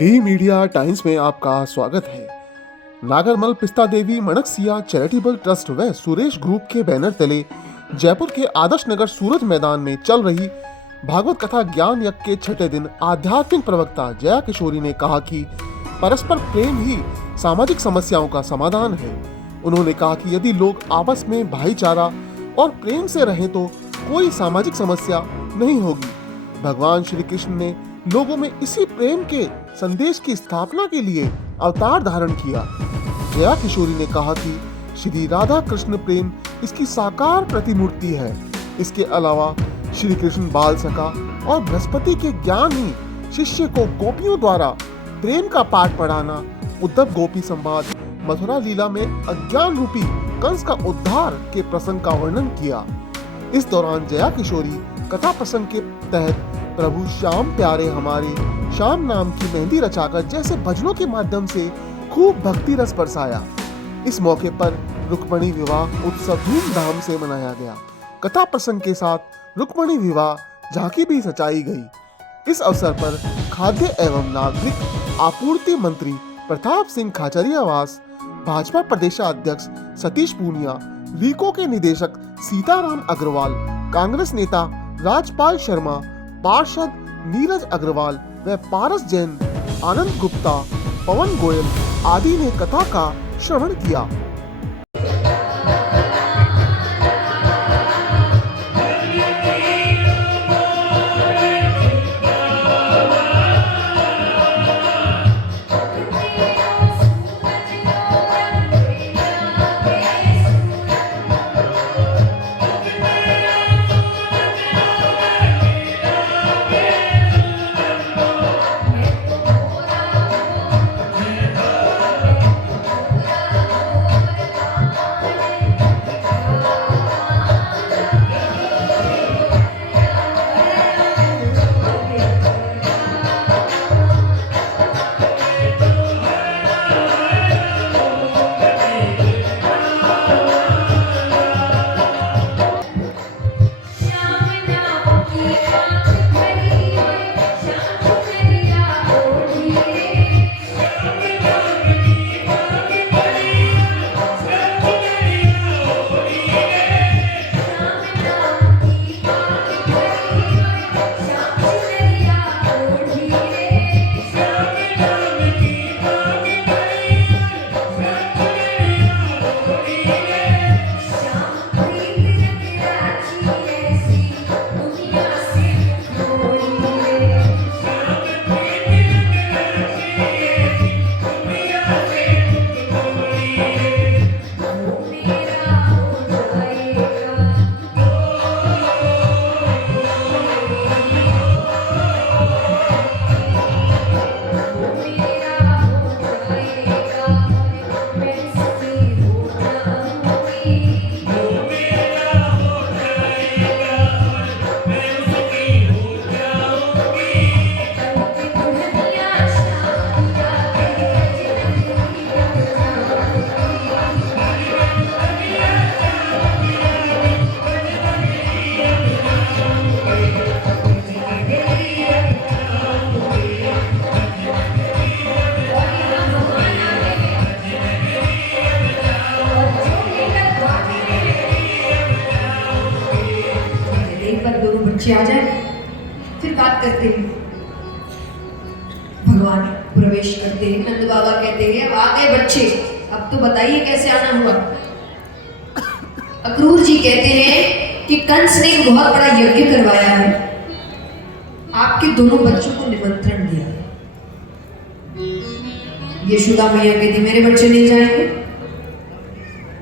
D media times में आपका स्वागत है। नागरमल पिस्ता देवी मणकसिया चैरिटेबल ट्रस्ट व सुरेश ग्रुप के बैनर तले जयपुर के आदर्श नगर सूरज मैदान में चल रही भागवत कथा ज्ञान यज्ञ के छठे दिन आध्यात्मिक प्रवक्ता जया किशोरी ने कहा कि परस्पर प्रेम ही सामाजिक समस्याओं का समाधान है। उन्होंने कहा कि यदि लोग आपस में भाईचारा और प्रेम से रहें तो कोई सामाजिक समस्या नहीं होगी। भगवान श्री कृष्ण ने लोगों में इसी प्रेम के संदेश की स्थापना के लिए अवतार धारण किया। जया किशोरी ने कहा कि श्री राधा कृष्ण प्रेम इसकी साकार प्रतिमूर्ति है। इसके अलावा श्री कृष्ण बाल सखा और बृहस्पति के ज्ञान ही शिष्य को गोपियों द्वारा प्रेम का पाठ पढ़ाना, उद्धव गोपी संवाद, मथुरा लीला में अज्ञान रूपी कंस का उद्धार के प्रसंग का वर्णन किया। इस दौरान जया किशोरी कथा प्रसंग के तहत प्रभु श्याम प्यारे हमारे श्याम नाम की मेहंदी रचाकर जैसे भजनों के माध्यम से खूब भक्ति रस बरसाया। इस मौके पर रुक्मणी विवाह उत्सव धूमधाम से मनाया गया। कथा प्रसंग के साथ रुक्मणी विवाह झांकी भी सजाई गई। इस अवसर पर खाद्य एवं नागरिक आपूर्ति मंत्री प्रताप सिंह खाचरियावास, भाजपा प्रदेशाध्यक्ष सतीश पूनिया, रीको के निदेशक सीताराम अग्रवाल, कांग्रेस नेता राजपाल शर्मा, पार्षद नीरज अग्रवाल व पारस जैन, आनंद गुप्ता, पवन गोयल आदि ने कथा का श्रवण किया। आ जाए फिर बात करते हैं। भगवान प्रवेश करते हैं। नंद बाबा कहते हैं अब आ गए बच्चे, अब तो बताइए कैसे आना हुआ। अक्रूर जी कहते हैं कि कंस ने एक बहुत बड़ा यज्ञ करवाया है, आपके दोनों बच्चों को निमंत्रण दिया। यशोदा मैया कहती मेरे बच्चे नहीं जाएंगे,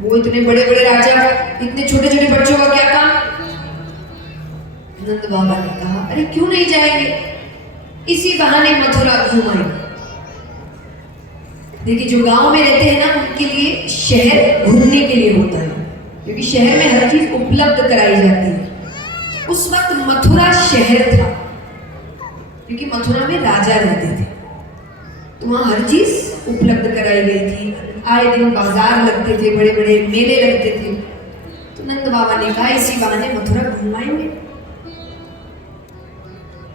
वो इतने बड़े बड़े राजा, इतने छोटे छोटे बच्चों का क्या काम। नंद बाबा ने कहा अरे क्यों नहीं जाएंगे, इसी बहाने मथुरा घूमाएंगे। देखिए जो गांव में रहते हैं ना उनके लिए शहर घूमने के लिए होता है, क्योंकि शहर में हर चीज उपलब्ध कराई जाती है। उस वक्त मथुरा शहर था, क्योंकि मथुरा में राजा रहते थे, तो वहां हर चीज उपलब्ध कराई गई थी। आए दिन बाजार लगते थे, बड़े बड़े मेले लगते थे। तो नंद बाबा ने कहा इसी बहाने मथुरा घुमाएंगे।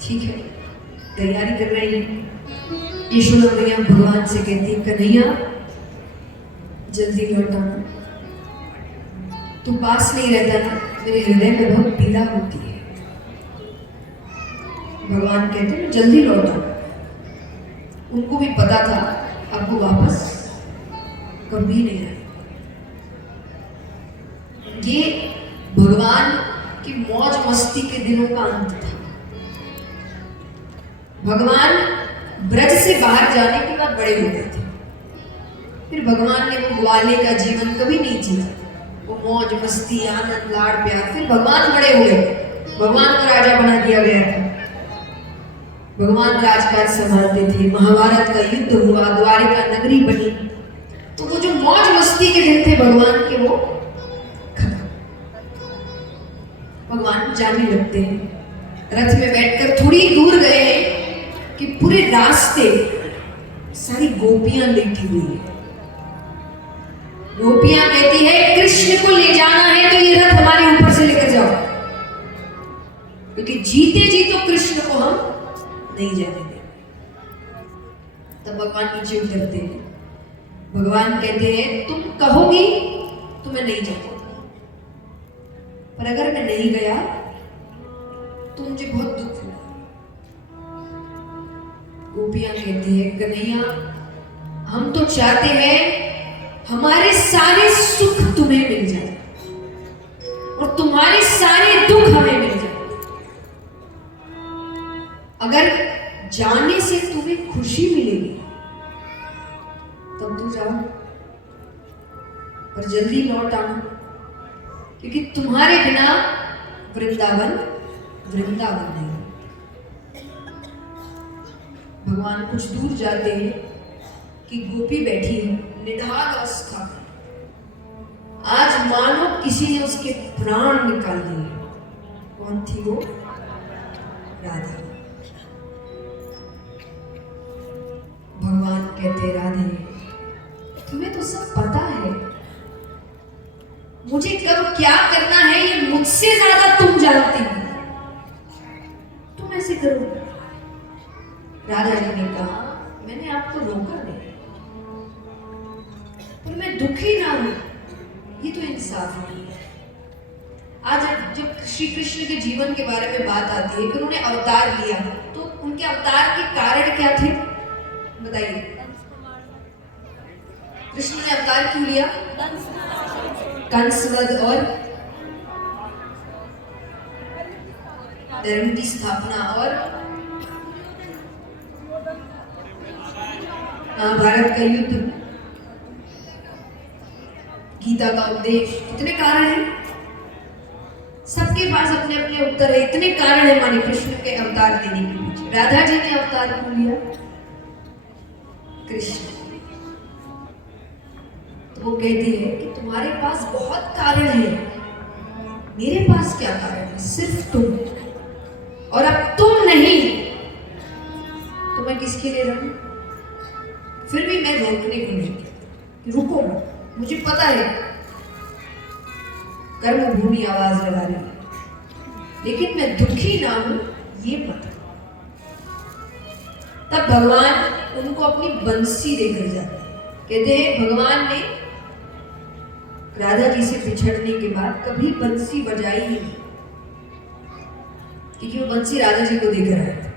ठीक है, तैयारी कर रही है। यशोदा मैया भगवान से कहती, कन्हैया जल्दी लौट आना, तू पास नहीं रहता ना, मेरे हृदय में बहुत पीड़ा होती है। भगवान कहते मैं जल्दी लौट आऊं। उनको भी पता था अब वो वापस कभी नहीं आए। ये भगवान की मौज मस्ती के दिनों का अंत था। भगवान ब्रज से बाहर जाने के बाद बड़े हो गए थे। फिर भगवान ने वो ग्वाले का जीवन कभी नहीं जिया, वो मौज मस्ती आनंद लाड़ प्यार। फिर भगवान बड़े हो गए, भगवान को राजा बना दिया गया था। भगवान राजकाज संभालते थे, महाभारत का युद्ध हुआ, द्वारिका नगरी बनी। तो वो जो मौज मस्ती के दिन थे भगवान के, वो खत्म। भगवान जाने लगते हैं, रथ में बैठकर थोड़ी दूर गए हैं कि पूरे रास्ते सारी गोपियां लेटी हुई है। गोपियां कहती है कृष्ण को ले जाना है तो ये रथ हमारे ऊपर से लेकर जाओ, क्योंकि जीते जी तो कृष्ण को हम नहीं जाने देंगे। तब भगवान नीचे उतरते हैं। भगवान कहते हैं तुम कहोगी तो मैं नहीं जाऊंगा, पर अगर मैं नहीं गया तो मुझे बहुत दुख होगा। गोपियां कहती है कन्हैया हम तो चाहते हैं हमारे सारे सुख तुम्हें मिल जाए और तुम्हारे सारे दुख हमें मिल जाए। अगर जाने से तुम्हें खुशी मिलेगी तब तो जाओ, पर जल्दी लौट आना, क्योंकि तुम्हारे बिना वृंदावन वृंदावन नहीं। भगवान कुछ दूर जाते हैं कि गोपी बैठी है निढाल अवस्था में। आज मानो किसी ने उसके प्राण निकाल दिए। कौन थी वो? राधा। भगवान कहते राधे तुम्हें तो सब पता है, मुझे कब क्या करना है ये मुझसे ज्यादा तुम जानती हो, तुम ऐसे करो। राधा जी ने कहा मैंने आपको रोका नहीं, पर मैं दुखी ना हूं, ये तो इंसाफ नहीं है। आज जब श्री कृष्ण के जीवन के बारे में बात आती है कि उन्होंने अवतार लिया, तो उनके अवतार के कारण क्या थे बताइए? कृष्ण ने अवतार क्यों लिया? कंसवध और धर्म की स्थापना और महाभारत का युद्ध, गीता का उपदेश। इतने कारण हैं, सबके पास अपने अपने उत्तर है। इतने कारण है माने कृष्ण के अवतार लेने के पीछे। राधा जी ने अवतार क्यों लिया? कृष्ण। तो वो कहती है कि तुम्हारे पास बहुत कारण है, मेरे पास क्या कारण है? सिर्फ तुम, और अब तुम नहीं तो मैं किसके लिए रहूं? फिर भी मैं रोकने को नहीं कहती, रुको मुझे पता है कर्म भूमि आवाज लगा रही है, लेकिन मैं दुखी ना हूं ये पता। तब भगवान उनको अपनी बंसी देकर जाते हैं। कहते हैं भगवान ने राधा जी से बिछड़ने के बाद कभी बंसी बजाई ही नहीं, क्योंकि वो बंसी राधा जी को देकर आए थे।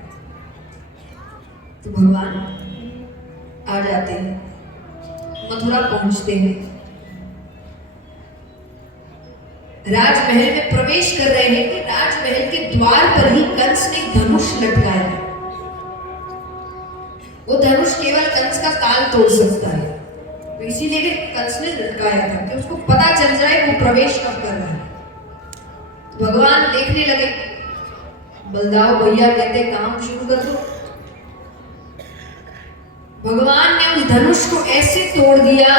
तो भगवान आ जाते हैं, मथुरा पहुंचते हैं, राजमहल में प्रवेश कर रहे हैं कि राजमहल के द्वार पर ही कंस ने धनुष लटकाया है। वो धनुष केवल कंस का काल तोड़ सकता है, तो इसीलिए कंस ने लटकाया था कि उसको पता चल जाए वो प्रवेश कब कर रहा है। तो भगवान देखने लगे, बलदाव भैया कहते काम शुरू कर दो। भगवान ने उस धनुष को ऐसे तोड़ दिया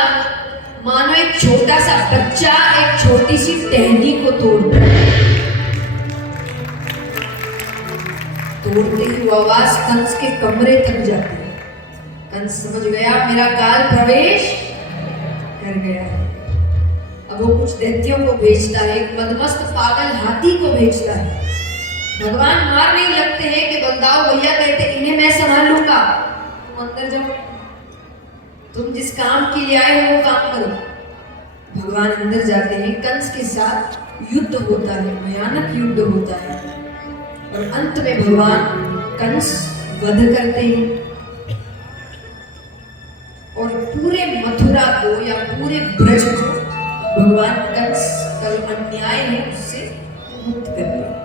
मानो एक छोटा सा बच्चा एक छोटी सी टहनी को तोड़ दिया। तोड़ते ही वो आवाज कंस के कमरे तक जाती है। कंस समझ गया मेरा काल प्रवेश कर गया। अब वो कुछ दैत्यों को भेजता है, एक मदमस्त पागल हाथी को भेजता है। भगवान मारने लगते हैं कि बलदाव भैया कहते इन्हें मैं संभाल लूंगा, तुम अंदर जाओ, तुम जिस काम के लिए आए हो वो काम करो। भगवान अंदर जाते हैं, कंस के साथ युद्ध होता है, भयानक युद्ध होता है और अंत में भगवान कंस वध करते हैं और पूरे मथुरा को या पूरे ब्रज को भगवान कंस का जो अन्याय है उससे मुक्त कर दिया।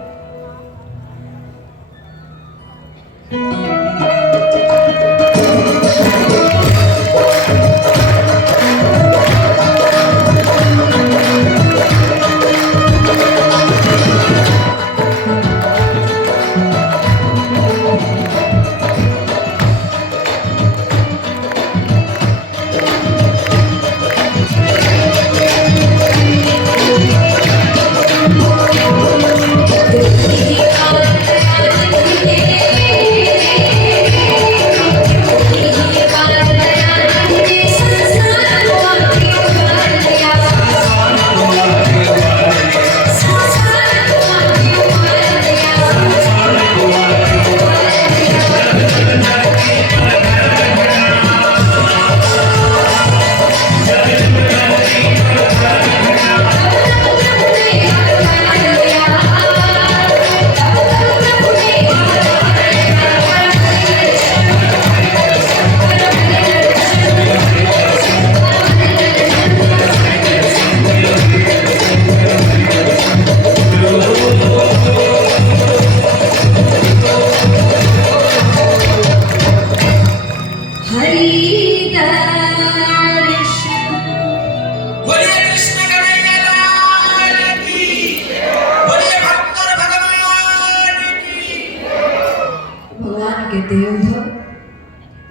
कहते हैं उद्धव,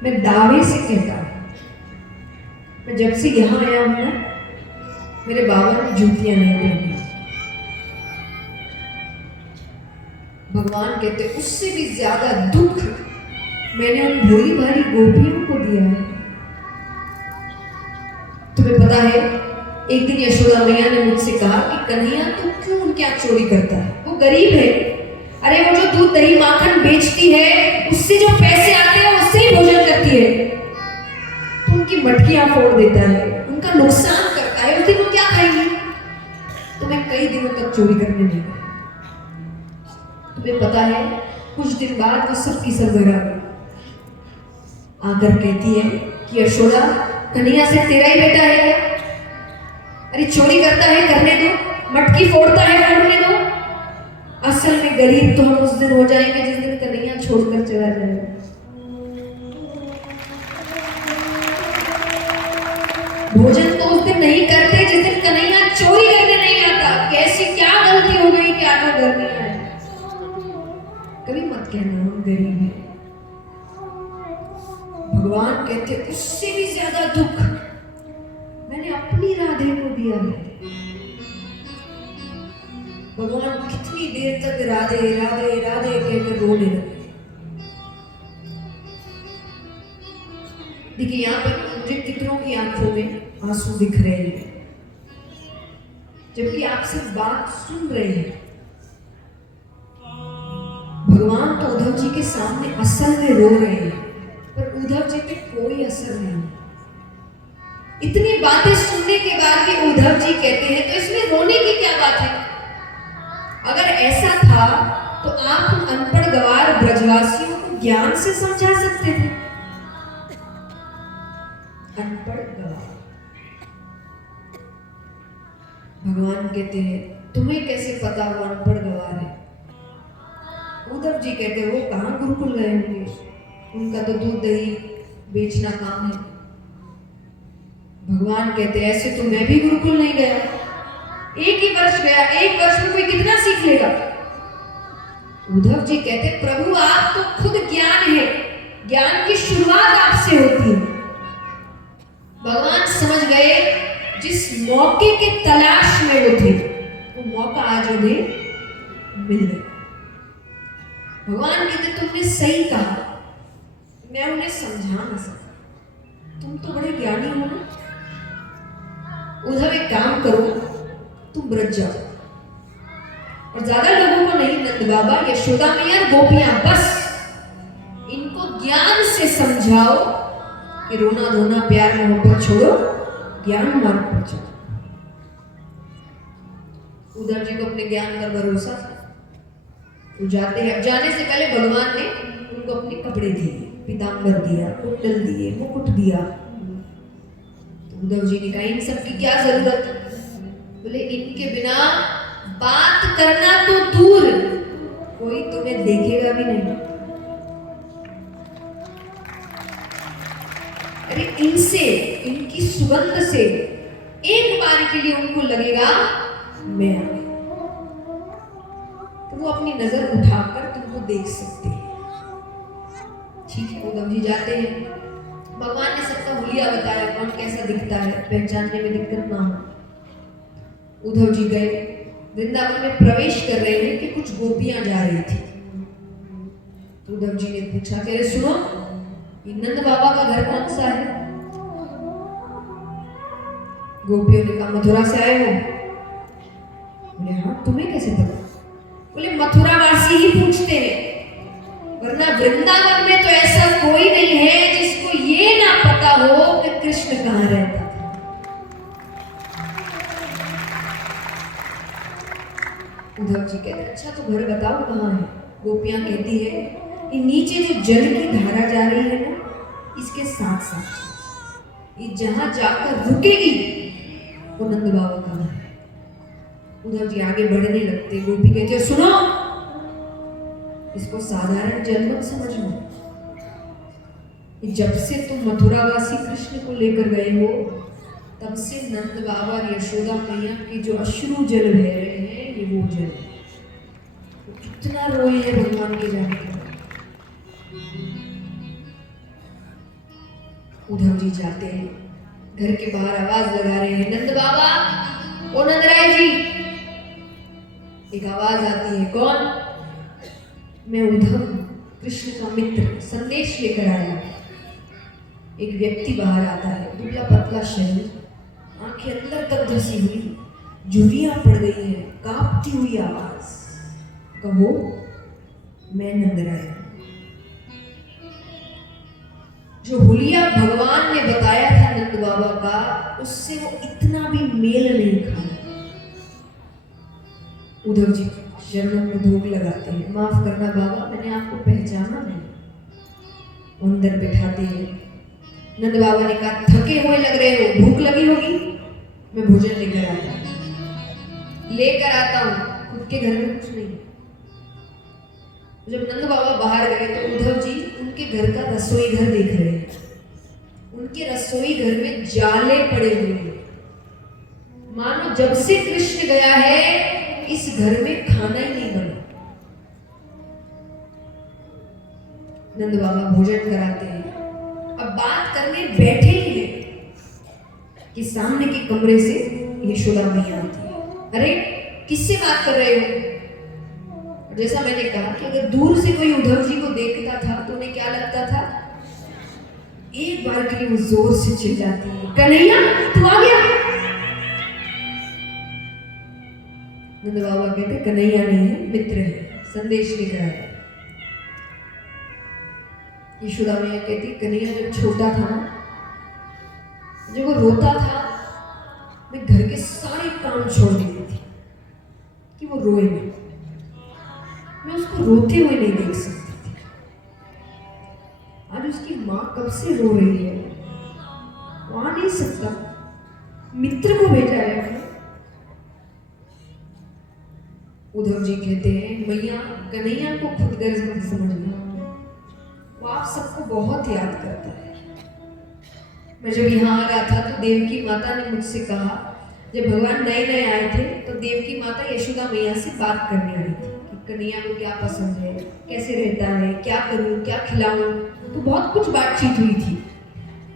मैं दावे से कहता हूं, मैं जब से यहां आया हूं ना, मेरे बाबा ने जूतियां नहीं पहनी। भगवान कहते उससे भी ज्यादा दुख मैंने उन भोली भाली गोपियों को दिया है। तुम्हें पता है, एक दिन यशोदा मैया ने मुझसे कहा कि कन्हैया तू क्यों उनके यहाँ चोरी करता है, वो गरीब है। अरे वो जो दूध दही माखन बेचती है उससे जो पैसे आते हैं उससे ही भोजन करती है, तो उनकी मटकियां फोड़ देता है, उनका नुकसान करता है, उस दिन वो क्या खाएंगे। तो मैं कई दिनों तक चोरी करने नहीं गई। तुम्हें पता है, कुछ दिन बाद वो सबकी सब घर आकर कहती है कि यशोदा कन्हैया से तेरा ही बेटा है क्या? अरे चोरी करता है करने दो, मटकी फोड़ता है फोड़ने दो। असल में गरीब तो हम उस दिन हो जाएंगे जिस दिन कन्हैया छोड़कर चला जाएगा। भोजन तो उस दिन नहीं करते जिस दिन कन्हैया चोरी करने नहीं आता। कैसी क्या गलती हो गई कि आटा घर नहीं आया। कभी मत कहना हम गरीब हैं। भगवान कहते उससे भी ज्यादा दुख मैंने अपनी राधे को दिया है। भगवान कितनी देर तक राधे राधे राधे कहकर रोने लगे। देखिए यहाँ पर मुझे कितनों की आंखों में आंसू दिख रहे हैं, जबकि आप सिर्फ बात सुन रहे हैं। भगवान तो उद्धव जी के सामने असल में रो रहे हैं, पर उद्धव जी पे कोई असर नहीं। इतनी बातें सुनने के बाद भी उद्धव जी कहते हैं तो इसमें रोने की क्या बात है। अगर ऐसा था तो आप उन अनपढ़ गवार ब्रजवासियों को ज्ञान से समझा सकते थे। अनपढ़ गवार, भगवान कहते हैं तुम्हें कैसे पता वो अनपढ़ गवार है। उद्धव जी कहते वो कहां गुरुकुल गए होंगे, उनका तो दूध दही बेचना काम है। भगवान कहते ऐसे तो मैं भी गुरुकुल नहीं गया, एक ही वर्ष गया, एक वर्ष में कोई कितना सीख लेगा। उद्धव जी कहते प्रभु आप तो खुद ज्ञान है, ज्ञान की शुरुआत आपसे होती है। भगवान समझ गए जिस मौके के तलाश में वो थे, वो मौका आज उन्हें मिल गया। भगवान कहते तुमने सही कहा, मैं उन्हें समझा ना सका, तुम तो बड़े ज्ञानी हो ना। उद्धव एक काम करो, तुम ब्रज जाओ और ज्यादा लोगों को नहीं, नंद बाबा यशोदा मैया गोपियां बस इनको ज्ञान से से समझाओ कि रोना धोना प्यार मोहब्बत छोड़ो, ज्ञान मार्ग पर चलो। उद्धव जी को अपने ज्ञान पर भरोसा था, वो जाते हैं। जाने से पहले भगवान ने उनको अपने कपड़े दिए, पीताम्बर दिया, कुंडल दिए, मुकुट दिया। तो उद्धव जी ने कहा इन सब की क्या जरूरत है? बोले इनके बिना बात करना तो दूर, कोई तुम्हें देखेगा भी नहीं। अरे इनसे, इनकी सुगंध से एक बार के लिए उनको लगेगा मैं आ गई, तो वो अपनी नजर उठाकर तुमको देख सकते हैं। ठीक है, उद्धव जी जाते हैं। भगवान ने सबका हुलिया बताया, कौन कैसा दिखता है, पहचानने में दिक्कत ना हो। उद्धव जी गए, वृंदावन में प्रवेश कर रहे हैं कि कुछ गोपियां जा रही थी। तो उद्धव जी ने पूछा कि अरे सुनो, ये नंद बाबा का घर कौन सा है? गोपियों ने कहा मथुरा से आए हो। बोले हाँ, तुम्हें कैसे पता? बोले मथुरा वासी ही पूछते हैं, वरना वृंदावन में तो ऐसा कोई नहीं है जिसको ये ना पता हो कि कृष्ण कहाँ रहता था। उद्धव जी कहते अच्छा तो घर बताओ कहाँ है? गोपियां कहती है कि नीचे जो जल की धारा जा रही है ना, इसके साथ साथ ये जहां जाकर रुकेगी वो नंद बाबा का घर है। उद्धव जी आगे बढ़ने लगते। गोपी कहते सुनो, इसको साधारण जल मत समझना, जब से तुम मथुरावासी कृष्ण को लेकर गए हो तब से नंद बाबा और यशोदा मैया के जो अश्रु जल बह रहे हैं ये वो जल है। तो कितना रोए हैं भगवान के जाने के बाद। उद्धव जी जाते हैं, घर के बाहर आवाज लगा रहे हैं नंद बाबा, ओ नंदराय जी। एक आवाज आती है, कौन? मैं उद्धव, कृष्ण का मित्र, संदेश लेकर आया। एक व्यक्ति बाहर आता है, दुबला पतला शरीर, आंखें अंदर तक धसी हुई, झुर्रियां पड़ गई है, कांपती हुई आवाज, कहो मैं नंदराय। जो हुलिया भगवान ने बताया था नंद बाबा का, उससे वो इतना भी मेल नहीं खाया। उद्धव जी चरणों में धूप लगाते हैं, माफ करना बाबा, मैंने आपको पहचाना नहीं। अंदर बैठाते हैं। नंद बाबा ने कहा थके हुए लग रहे हो, भूख लगी होगी, मैं भोजन लेकर आता हूँ। खुद के घर में कुछ नहीं। जब नंद बाबा बाहर गए तो उद्धव जी उनके घर का रसोई घर देख रहे हैं। उनके रसोई घर में जाले पड़े हुए हैं, मानो जब से कृष्ण गया है इस घर में खाना ही नहीं बना। नंद बाबा भोजन कराते हैं। अब बात करने बैठे ही हैं कि सामने के कमरे से यशोदा मैया आती है। अरे किससे बात कर रहे हो? जैसा मैंने कहा कि अगर दूर से कोई उद्धव जी को देखता था तो उन्हें क्या लगता था? एक बार के लिए वो जोर से चिल्लाती है, कन्हैया तू आ गया। नंद बाबा कहते कन्हैया नहीं है, मित्र है, संदेश लेकर आया। यशोदा मैया कहती कन्हैया जब छोटा था ना, जब वो रोता था, मैं घर के सारे काम छोड़ देती थी कि वो रोए नहीं। मैं उसको रोते हुए नहीं देख सकती थी। आज उसकी माँ कब से रो रही है, वो आ नहीं सकता, मित्र को भेजा है। उद्धव जी कहते हैं मैया कन्हैया को खुद गर्ज मत समझना, वो आप सबको बहुत याद करता है। मैं जब यहाँ आ रहा था तो देवकी माता ने मुझसे कहा, जब भगवान नए नए आए थे तो देवकी माता यशोदा मैया से बात करने आई थी कि कन्हैया को क्या पसंद है, कैसे रहता है, क्या करूं, क्या खिलाऊं, तो बहुत कुछ बातचीत हुई थी।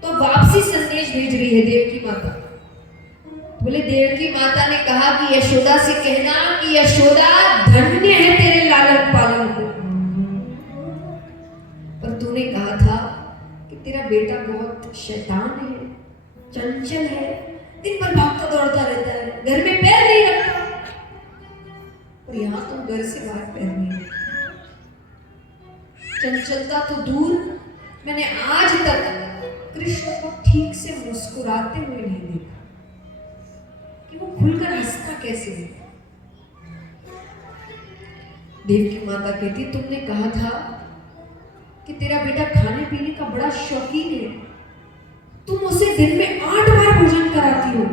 तो वापसी संदेश भेज रही है देवकी माता। बोले देवकी माता ने कहा कि यशोदा से कहना कि यशोदा धन्य है तेरे लालन पालन को, पर तूने कहा था कि तेरा बेटा बहुत शैतान है, चंचल है, दिन भर भागता दौड़ता रहता है, घर में पैर नहीं रखता। और यहाँ तुम घर से बाहर पैर नहीं रखता। चंचलता तो दूर, मैंने आज तक कृष्ण को ठीक से मुस्कुराते हुए नहीं देखा कि वो खुलकर हंसता कैसे है। देवकी माता कहती, तुमने कहा था कि तेरा बेटा खाने पीने का बड़ा शौकीन है, तुम उसे दिन में 8 बार भोजन कराती हो।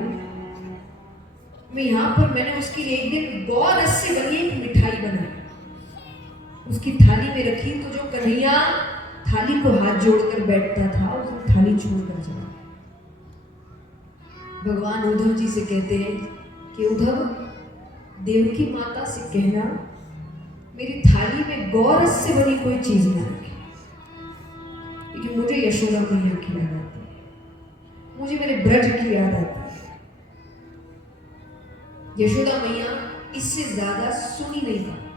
मैं यहाँ पर मैंने उसके लिए एक दिन गौरस से बनी एक मिठाई बनाई, उसकी थाली में रखी, तो जो कन्हैया थाली को हाथ जोड़कर बैठता था उसने थाली छोड़कर चला। भगवान उद्धव जी से कहते हैं कि उद्धव, देवकी माता से कहना मेरी थाली में गौरस से बनी कोई चीज ना रखे, क्योंकि मुझे यशोदा मैया की याद आती है, मुझे मेरे ब्रज की याद आती है। यशोदा मैया इससे ज्यादा सुनी नहीं पाती,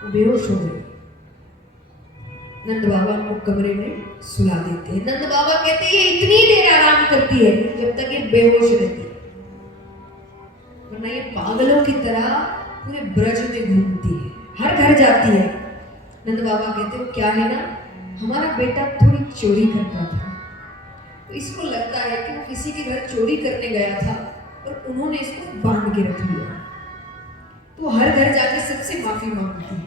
वो बेहोश हो गई। नंद बाबा को कमरे में सुला देते हैं। नंद बाबा कहते हैं ये इतनी देर आराम करती है जब तक ये बेहोश रहती है, वरना ये पागलों की तरह पूरे ब्रज में घूमती है, हर घर जाती है। नंद बाबा कहते हैं क्या है ना, हमारा बेटा थोड़ी चोरी करता था, तो इसको लगता है कि वो किसी के घर चोरी करने गया था और उन्होंने इसको बांध के रख लिया, तो हर घर जाके सबसे माफी मांगती है।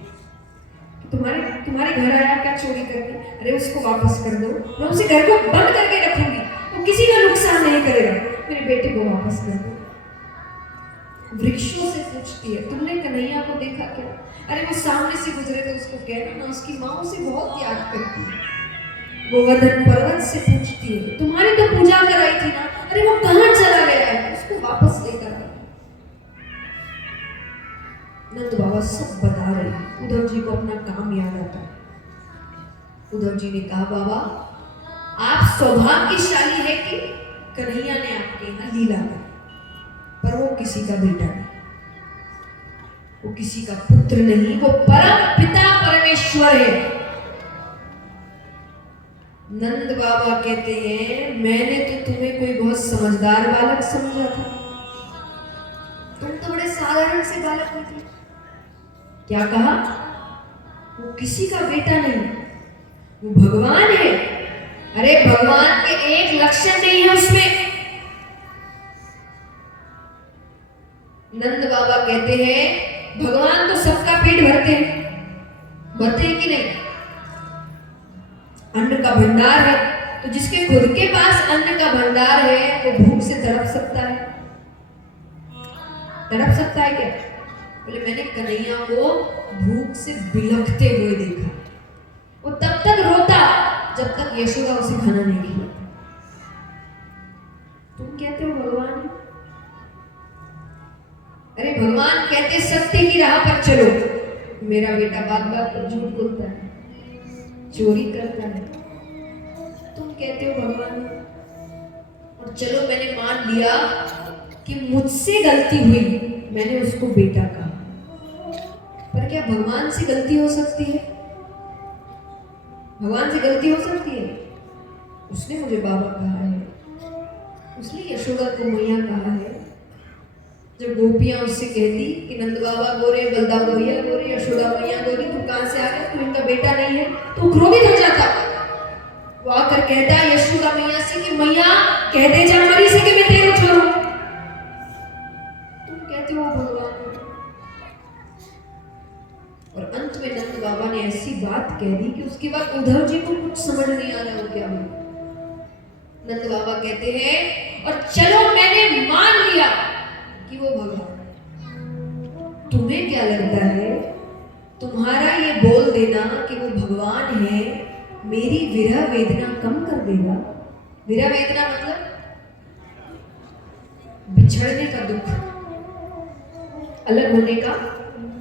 तुम्हारे घर आया क्या चोरी करके, अरे उसको वापस कर दो, मैं उसे घर को बंद करके रखूंगी, वो किसी का नुकसान नहीं करेगा, मेरे बेटे को वापस कर दो। वृक्षों से पूछती है, तुमने कन्हैया को देखा क्या, अरे वो सामने से गुजरे तो उसको कहना ना, उसकी माँ उसे बहुत याद करती है। गोवर्धन पर्वत से पूछती है, तुम्हारी तो पूजा कराई थी ना, अरे वो कहाँ चला गया है, उसको वापस लेकर आओ। नंद बाबा सब बता रहे हैं। उद्धव जी को अपना काम याद आता है। उद्धव जी ने कहा, बाबा आप सौभाग्यशाली है कि कन्हैया ने आपके यहाँ लीला करी, पर वो किसी का बेटा नहीं, वो किसी का पुत्र नहीं, वो परम पिता परमेश्वर है। नंद बाबा कहते हैं, मैंने तो तुम्हें कोई बहुत समझदार बालक समझा था, तुम तो बड़े साधारण से बालक निकले। क्या कहा, वो किसी का बेटा नहीं, वो भगवान है। अरे भगवान के एक लक्षण नहीं है उसमें। नंद बाबा कहते हैं, भगवान तो सबका पेट भरते हैं कि नहीं, अन्न का भंडार है, तो जिसके खुद के पास अन्न का भंडार है वो भूख से तड़प सकता है, तड़प सकता है क्या? बोले मैंने कन्हैया को भूख से बिलखते हुए देखा, वो तब तक रोता जब तक यशोदा उसे खाना नहीं खिलाती। तुम कहते हो भगवान, अरे भगवान कहते सत्य की राह पर चलो, मेरा बेटा बात बात पर झूठ बोलता है, चोरी करता है। तुम कहते हो भगवान, और चलो मैंने मान लिया कि मुझसे गलती हुई, मैंने उसको बेटा कहा, पर क्या भगवान से गलती हो सकती है? भगवान से गलती हो सकती है? उसने मुझे बाबा कहा है, उसने यशोदा को मैया कहा है। जब गोपियां उससे कहती कि नंद बाबा गोरे, बलदाव भैया गोरे, यशोदा मैया गोरी, तू कहां से आ गया, तू इनका बेटा नहीं है, तो क्रोधित हो जाता। वो आकर कहता है यशोदा मैया से कि मैया कह दे जा मरी से कि मैं तेरे को छोड़ूं। तुम कहते हो भगवान। और अंत में नंद बाबा ने ऐसी बात कह दी कि उसके बाद उद्धव जी को कुछ समझ नहीं आ रहा वो क्या बोले। नंद बाबा कहते हैं, और चलो मैंने मान लिया कि वो भगवान है। तुम्हें क्या लगता है, तुम्हारा ये बोल देना कि वो भगवान है मेरी विरह वेदना कम कर देगा? विरह वेदना मतलब बिछड़ने का दुख, अलग होने का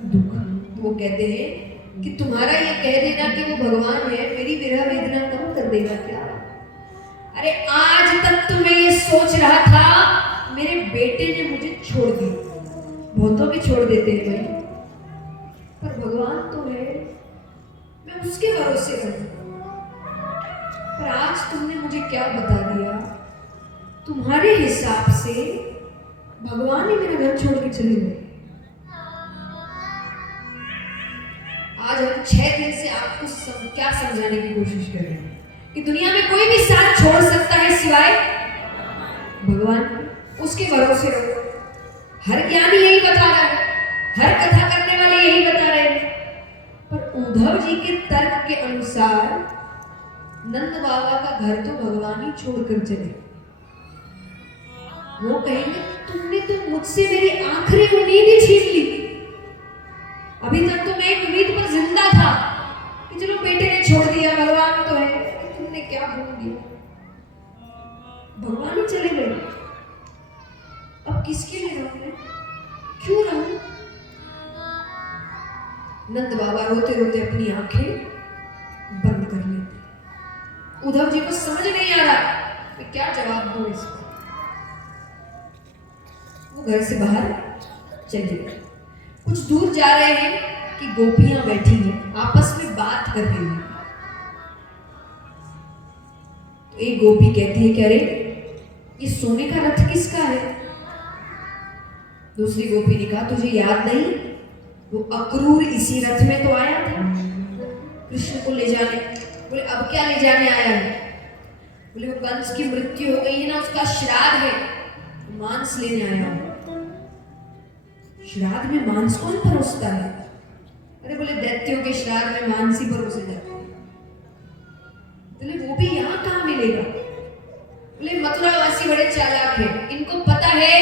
दुख। वो कहते हैं कि तुम्हारा ये कह देना कि वो भगवान है मेरी विरह वेदना कम कर देगा क्या? अरे आज तक तो मैं ये सोच रहा था मेरे बेटे ने मुझे छोड़ दिया, बहुतों भी छोड़ देते हैं भाई, पर भगवान तो है, मैं उसके भरोसे रहूं। पर आज तुमने मुझे क्या बता दिया, तुम्हारे हिसाब से भगवान ही मेरा घर छोड़ के चले गए। आज हम 6 दिन से आपको क्या समझाने की कोशिश कर रहे हैं कि दुनिया में कोई भी साथ छोड़ सकता है सिवाय भगवान, उसके भरोसे रहो। हर ज्ञानी यही बता रहा है, हर कथा करने वाले यही बता रहे हैं। पर उद्धव जी के तर्क के अनुसार नंद बाबा का घर तो भगवान ही छोड़कर चले। वो कहेंगे तुमने तो मुझसे मेरी आखिरी उम्मीद ही छीन ली। अभी तक तो मैं एक उम्मीद पर जिंदा था कि चलो बेटे ने छोड़ दिया, भगवान तो है, तुमने क्या भूल दिया, भगवान ही चले गए। अब किसके लिए रहूं मैं, क्यों रहूं? नंद बाबा रोते रोते अपनी आंखें बंद कर लेते। उद्धव जी को समझ नहीं आ रहा कि क्या जवाब दूं इसको। वो घर से बाहर चले गए। कुछ दूर जा रहे हैं कि गोपियां बैठी हैं, आपस में बात कर रही हैं। तो एक गोपी कहती है कि अरे ये सोने का रथ किसका है? दूसरी गोपी ने कहा तुझे याद नहीं, वो अक्रूर इसी रथ में तो आया था कृष्ण को ले जाने। बोले अब क्या ले जाने आया है? बोले वो कंस की मृत्यु हो गई है ना, उसका श्राद्ध है, मांस लेने आया हूं। श्राद्ध में मांस कौन परोसता है? अरे बोले दैत्यों के श्राद्ध में मांस ही परोसे जाते हैं। बोले वो भी यहाँ कहाँ मिलेगा? बोले मथुरावासी बड़े चालाक हैं, इनको पता है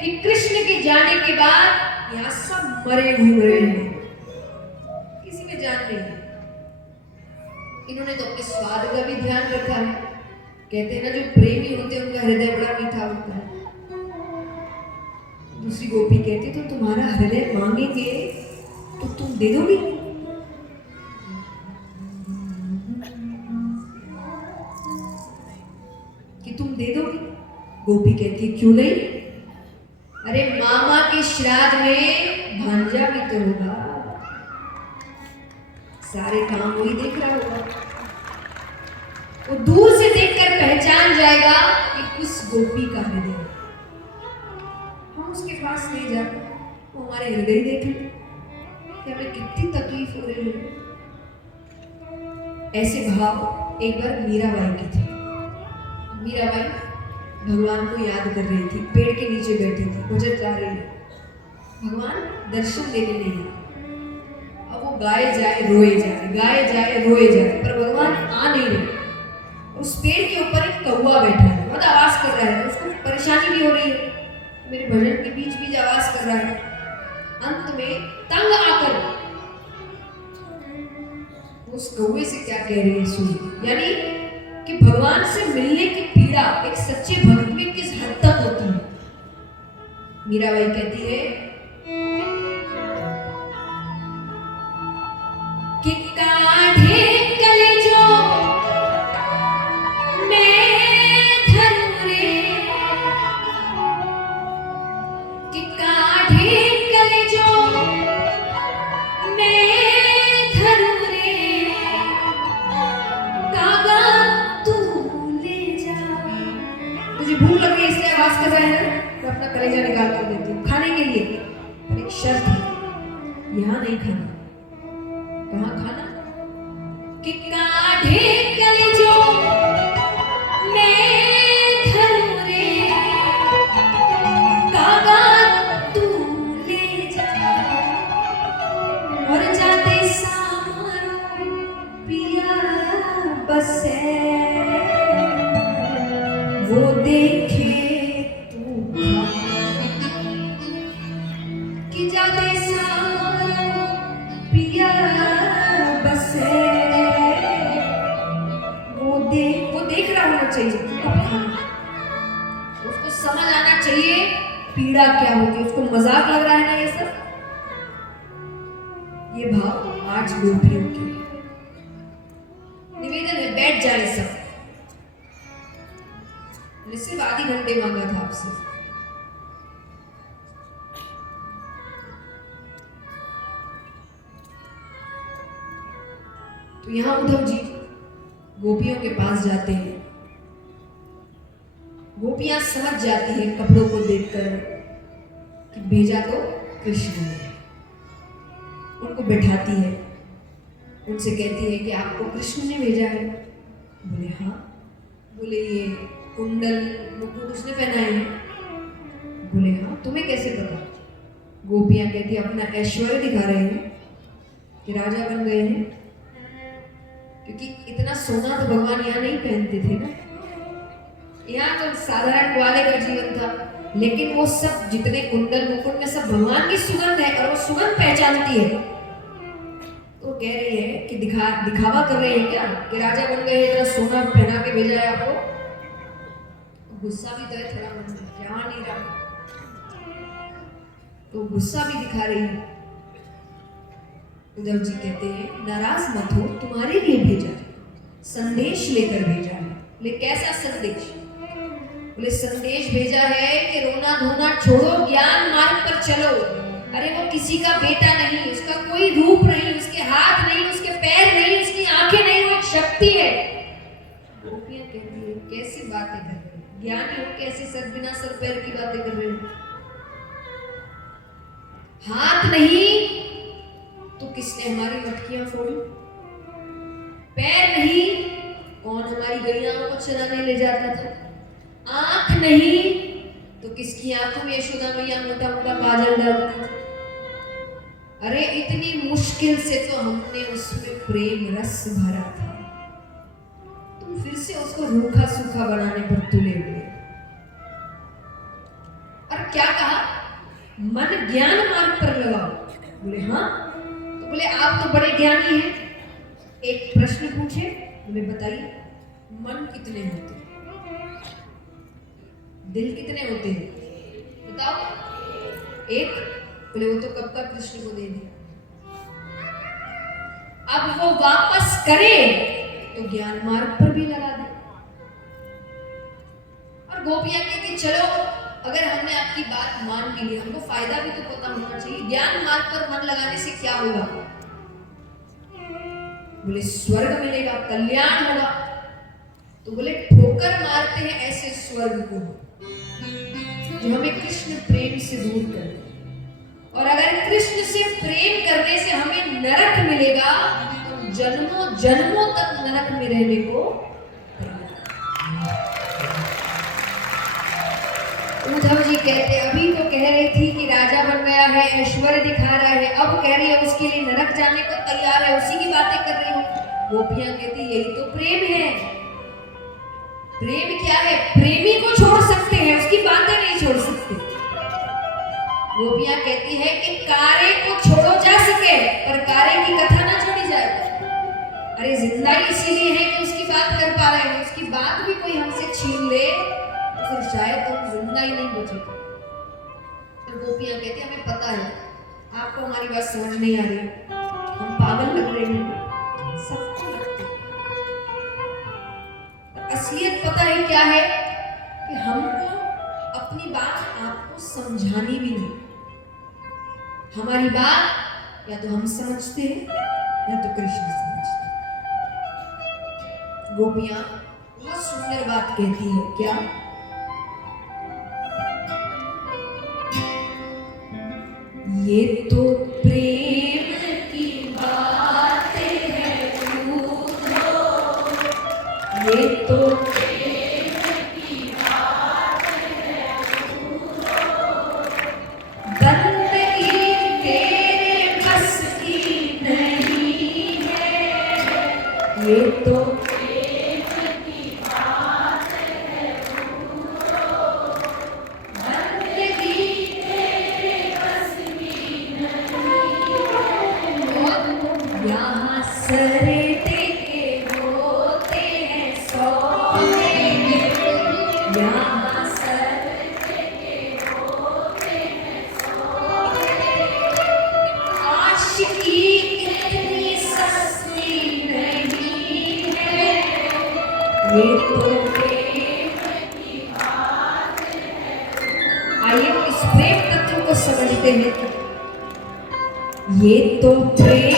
कि कृष्ण के जाने के बाद यहाँ सब मरे घूम रहे हैं, किसी में जान नहीं है। इन्होंने तो अपने स्वाद का भी ध्यान रखा है। कहते हैं ना जो प्रेमी होते हैं उनका हृदय बड़ा मीठा होता है। दूसरी गोपी कहती तो तुम्हारा हृदय मांगेंगे तो तुम दे दोगी? कि तुम दे दोगी? गोपी कहती क्यों नहीं? अरे मामा के श्राद्ध में भांजा भी तो होगा, सारे काम वही देख रहा होगा, वो दूर से देखकर पहचान जाएगा कि किस गोपी का हृदय है। हम उसके पास नहीं जाते, वो हमारे हृदय देख ले कि हमें कितनी तकलीफ हो रही है। ऐसे भाव एक बार मीराबाई के थे। मीराबाई भगवान को याद कर रही थी, पेड़ के नीचे बैठी थी, भजन गा रही है, भगवान दर्शन देने नहीं आए। अब वो गाए जाए रोए जाए, गाए जाए रोए जाए, पर भगवान आ नहीं रहे। उस पेड़ के ऊपर एक कौवा बैठा है, बहुत आवाज कर रहा है, उसको परेशानी भी हो रही है, मेरे भजन के बीच बीच आवाज कर रहा है। अंत में तंग आकर उस कौवे से क्या कह रही है सुनिए, यानी कि भगवान से मिलने की पीड़ा एक सच्चे भक्त में किस हद तक होती है। मीराबाई कहती है कि काढ़े कलेजो मैं धरूं रे, कि काढ़े कलेजो मैं धरूं रे, कागा तू ले जा। मुझे भूख लग रही है इसलिए आवाज कर रहा है, मैं अपना कलेजा निकाल कर देती हूँ खाने के लिए, पर एक शर्त है, यहाँ नहीं खाना। कहाँ खाना? कि काढ़े कलेजो मैं धरूं रे, कागा तू ले जा, और जाते सामरो पिया बसे, वो देखे तू कि जाते सामरो पिया बसे, वो देख रहा होना चाहिए कब खाना, उसको समझ आना चाहिए पीड़ा क्या होती है, उसको मजाक लग रहा है ना ये सब। ये भाव 8 गोपियों के। निवेदन है बैठ जाए सब, मैंने सिर्फ आधे घंटे मांगा था आपसे। तो यहां उद्धव जी गोपियों के पास जाते हैं। गोपियां समझ जाती हैं कपड़ों को देखकर कि भेजा तो कृष्ण ने। उनको बैठाती है, उनसे कहती है कि आपको कृष्ण ने भेजा है। बोले हाँ। बोले ये कुंडल मुकुट उसने पहनाए हैं? बोले हाँ। तुम्हें कैसे पता? गोपियां कहती अपना ऐश्वर्य दिखा रहे हैं कि राजा बन गए हैं, क्योंकि इतना सोना तो भगवान यहाँ नहीं पहनते थे ना, यहाँ तो साधारण ग्वाले का जीवन था। लेकिन वो सब जितने कुंडल मुकुट में सब भगवान की सुगंध है, और वो सुगंध पहचानती है। तो कह रही है कि दिखावा कर रहे हैं क्या कि राजा बन गए, इतना सोना पहना के भेजा है आपको? गुस्सा भी तो है थोड़ा, मन में क्या नहीं रहा, तो गुस्सा भी दिखा रही है। उद्धव जी कहते हैं नाराज मत हो, तुम्हारे लिए भेजा है, संदेश लेकर भेजा है। ले कैसा संदेश? बोले संदेश भेजा है कि रोना धोना छोड़ो, ज्ञान मार्ग पर चलो। अरे वो किसी का बेटा नहीं, उसका कोई रूप नहीं, उसके हाथ नहीं, उसके पैर नहीं, उसकी आंखें नहीं, वो एक शक्ति है। गोपियां कहती है कैसी बातें कर रहे हो, ज्ञानी हो कैसे सर बिना सर पैर की बातें कर रहे हो? हाथ नहीं तो किसने हमारी मटकियां फोड़ी? पैर नहीं, कौन हमारी गैयाओं को चराने ले जाता था? आंख नहीं तो किसकी आंखों में यशोदा मैया मोटा मोटा काजल डालती थी? अरे इतनी मुश्किल से तो हमने उसमें प्रेम रस भरा था, तुम फिर से उसको रूखा सूखा बनाने पर तुले हुए। और क्या कहा? मन ज्ञान मार्ग पर लगाओ। बोले हाँ। तो बोले आप तो बड़े ज्ञानी हैं, एक प्रश्न पूछे। बोले बताइए, मन कितने होते हैं, दिल कितने होते हैं, बताओ। एक। बोले वो तो कब का कृष्ण को दे दिया, अब वो वापस करे तो ज्ञान मार्ग पर भी लगा दे। और गोपियां कहती चलो, अगर हमने आपकी बात मान भी ली, हमको फायदा भी तो पता होना चाहिए, ज्ञान मार्ग पर मन लगाने से क्या होगा? बोले स्वर्ग मिलेगा, कल्याण होगा। तो बोले ठोकर मारते हैं ऐसे स्वर्ग को जो हमें कृष्ण प्रेम से दूर कर। और अगर कृष्ण से प्रेम करने से हमें नरक मिलेगा तो जन्मों जन्मों तक नरक में रहने को। उद्धव जी कहते अभी तो कह रही थी कि राजा बन गया है, ऐश्वर्य दिखा रहा है, अब कह रही है उसके लिए नरक जाने को तैयार है, उसी की बातें कर रही हूँ। गोपियां कहती यही तो प्रेम है। प्रेम क्या है? प्रेमी को छोड़ सकते हैं, उसकी बातें नहीं छोड़ सकते। गोपियां कहती है कि कारे को छोड़ो जा सके, पर कारे की कथा ना छोड़ी जाए। अरे जिंदा ही इसीलिए है कि उसकी बात कर पा रहे हैं, उसकी बात भी कोई हमसे छीन ले तो फिर शायद हम जिंदा ही नहीं बचे। तो गोपियां कहती हमें पता है आपको हमारी बात समझ नहीं आ रही, हम पागल लग रहे हैं, सबको लगता है। असलियत पता है क्या है कि हमको अपनी बात आपको समझानी भी नहीं, हमारी बात या तो हम समझते हैं या तो कृष्ण समझते हैं। गोपियां बहुत सुंदर बात कहती है, क्या? ये तो प्रेम की बातें हैं पूछो, ये तो प्रेम की बातें हैं पूछो, बंदगी तेरे बस की नहीं है, ये तो प्रेम की बातें हैं पूछो, बंदगी तेरे बस की नहीं है। यहाँ सरे देके होते हैं सोने, यहाँ सरे देके होते हैं सोने, आशिकी इतनी सस्ती नहीं है, ये तो प्रेम की बात है। आइए इस प्रेम तत्व को समझते हैं। ये तो प्रेम